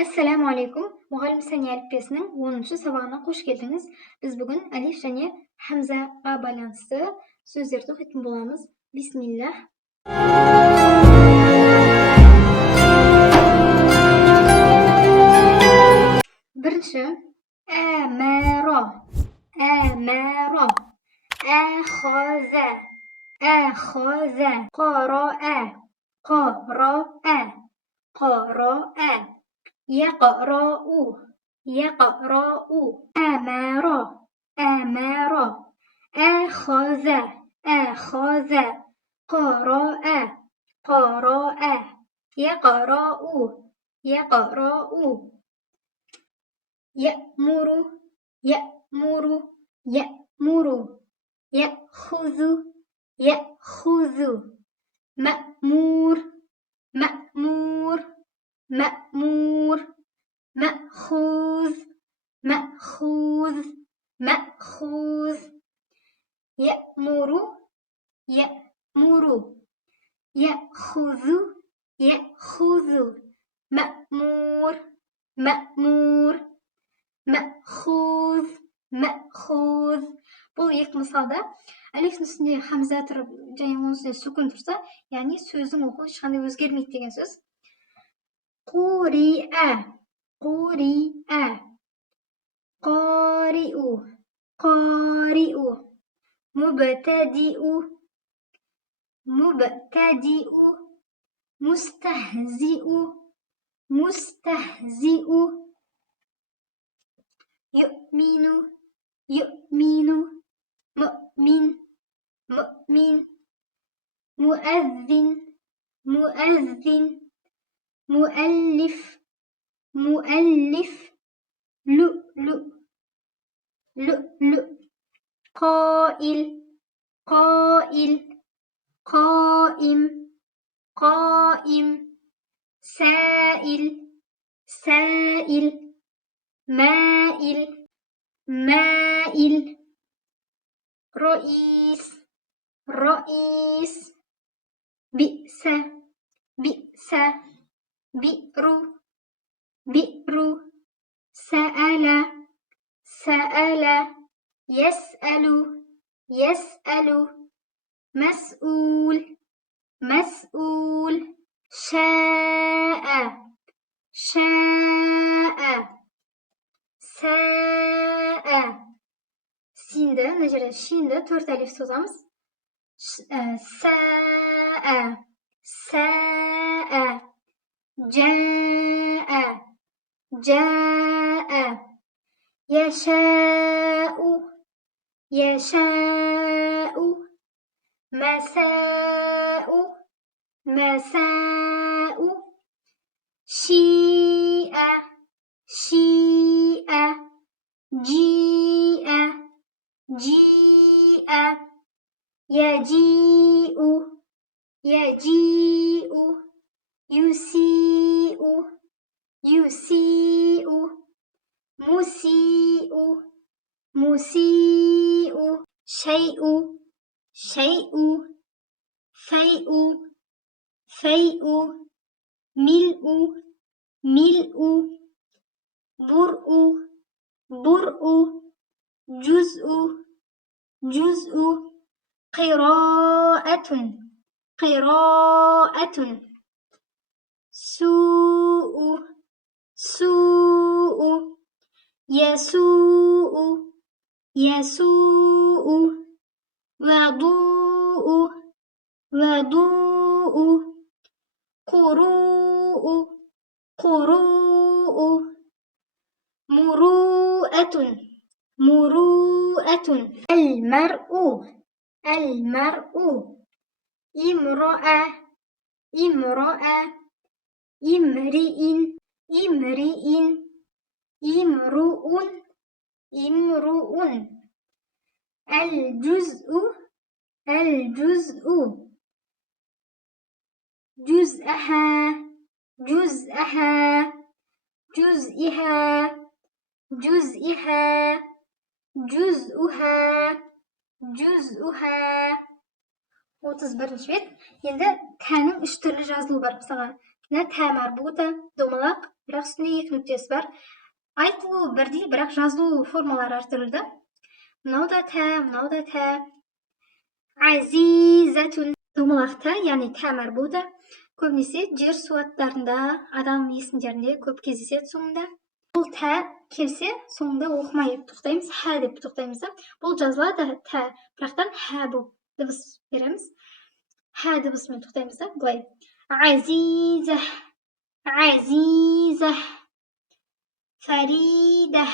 Assalamu alaikum. Muğallim Saniye Alifbesi'nin 10. sabahına hoş geldiniz. Biz bugün Alif және Hamzaga байланысты сөздерді оқитын боламыз. Bismillah. Birinchi amaro, amaro, akhoza, akhoza, qara'a, qara'a, qara'a, yaqra'u, yaqra'u, amara, amara, akhoza, akhoza, qara'a, qara'a, yaqra'u, yaqra'u, يأمر يأمر يأمر يأخذ يأخذ مأمور مأمور مأمور مأخوذ مأخوذ مأخوذ يأمر يأمر يأخذ يأخذ مأمور مأمور مأخوذ مأخوذ. Бұл екі мысалда әлифтің үстінде хамза тұрып және оның үстінде сүкін тұрса, яғни сөздің оқылуы ешқандай өзгермейді деген сөз. Қуриа, қуриа, қариу, қариу, мубтадиу, мубтадиу, мустахзиу, мустахзиу, يؤمن يؤمن مؤمن مؤمن مؤذن مؤذن مؤلف مؤلف لؤلؤ لؤلؤ قائل قائل قائم قائم سائل سائل مائل مائل رئيس رئيس بئس بئس بئر بئر سأل سأل يسأل يسأل مسؤول مسؤول شاء شاء ساء. Синді, мына жерде шинді 4 әлif созамыз. Са'a, са'a, жа'a, жа'a, яшa'у, яшa'у, масa'у, масa'u, ши'a, شيء جيء جيء يجيء يجيء يسيء يسيء مسيء مسيء شيء شيء فيء فيء ملء ملء برء برء جزء جزء قراءة قراءة سوء سوء يسوء يسوء وضوء وضوء قروء قروء مروءة مروءة المرء المرء امرأة امرأة امرئ امرئ امرؤ امرؤ الجزء الجزء جزءها جزءها جزئها جزئها جزءها جزءها 31 бет. Енді тәнің 3 түрлі жазылуы бар. Мысалға, тә марбута, домалақ, бірақ үстінде 2 нүктесі бар. Айтылуы бірдей, бірақ жазылу формалары әртүрлі. Мынау да тә, мынау да тә. Азизатун. Домалақ тә, яғни тә марбута. Көбінесе жер су аттарында, адам есімдерінде көп кездеседі соңында. Бұл тә келсе, соңында оқымай тоқтаймыз, һә деп тоқтаймыз. Бұл жазылады тә, бірақтан һә болып дыбыс береміз. Һә дыбысымен тоқтаймыз. Былай. Азиза, азиза. Фарида,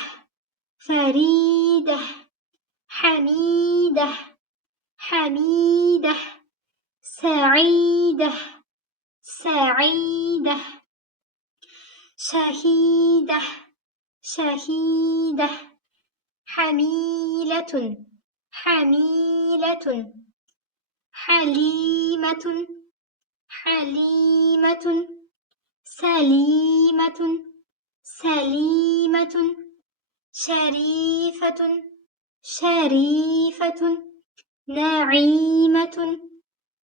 фарида. Хамида, حميدة سعيدة سعيدة شهيدة شهيدة حميلة حميلة حليمة حليمة سليمة سليمة شريفة شريفة نعيمة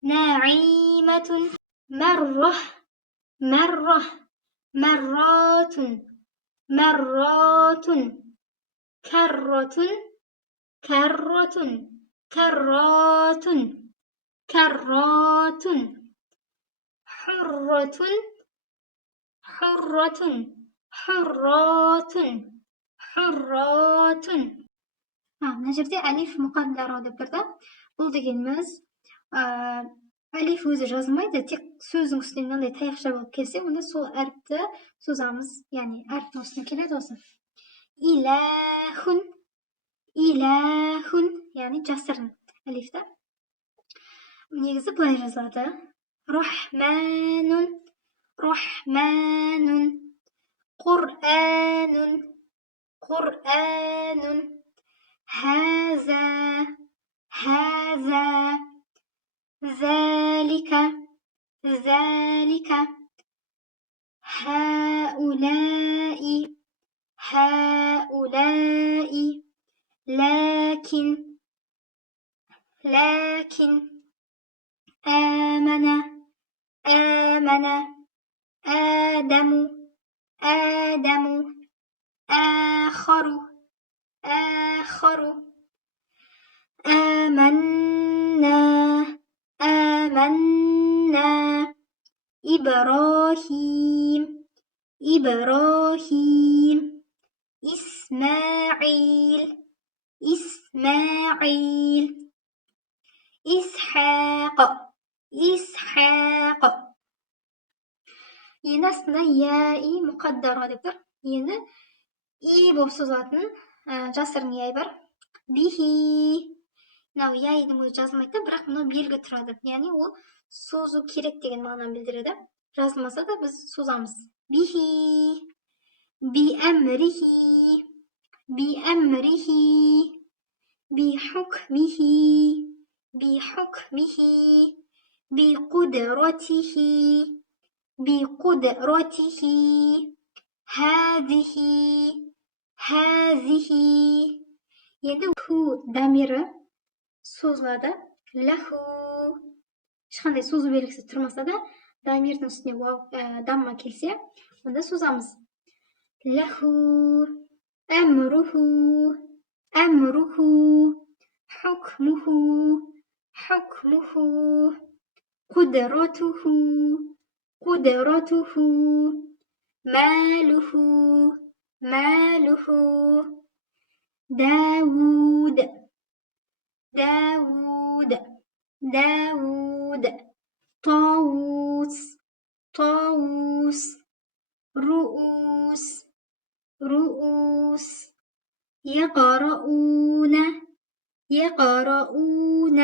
نعيمة مرة مرة مرات مرات كرة كرة كرات كرات حرة حرة حرات حرات. Мына жерде әлиф мұқаддара деп тұрды. Бұл дегеніміз, әлиф өзі жазылмайды, тек сөздің үстіне мынандай таяқша болып келсе, онда сол әріпті созамыз, яғни әріптің үстіне келеді осы. Иләхун, иләхун, яғни жасырын әлифті. Негізі былай жазылады. Рахманун, рахманун, Құр'анун, Құр'анун. هذا هذا ذلك ذلك هؤلاء هؤلاء لكن لكن آمن آمن آدم آدم آخر آخر آمنا آمنا إبراهيم إبراهيم إسماعيل إسماعيل إسحاق إسحاق. Енді астына яи мұқаддара деп тұр. Енді и болып созылатын жасырын яй бар. Бихи. Мынау яйдің өзі жазылмайды, бірақ мынау белгі тұрады. Яғни ол созу керек деген мағынаны білдіреді. Жазылмаса да біз созамыз. Бихи. Би әмрихи. Би әмрихи. Би хукмихи. Би хукмихи. Би қудратихи. Би қудратихи. Хазихи. Хазихи. Енді ху дамирі созылады. Лаху. Ешқандай созу белгісі тұрмаса да, дамирдің үстіне дамма келсе, онда созамыз. Лаху. Әмруху. Әмруху. Хукмуху. Хукмуху. Қудратуху. Қудратуху. Малуху. Малуху. داود داود داود طاووس طاووس رؤوس رؤوس يقرؤون يقرؤون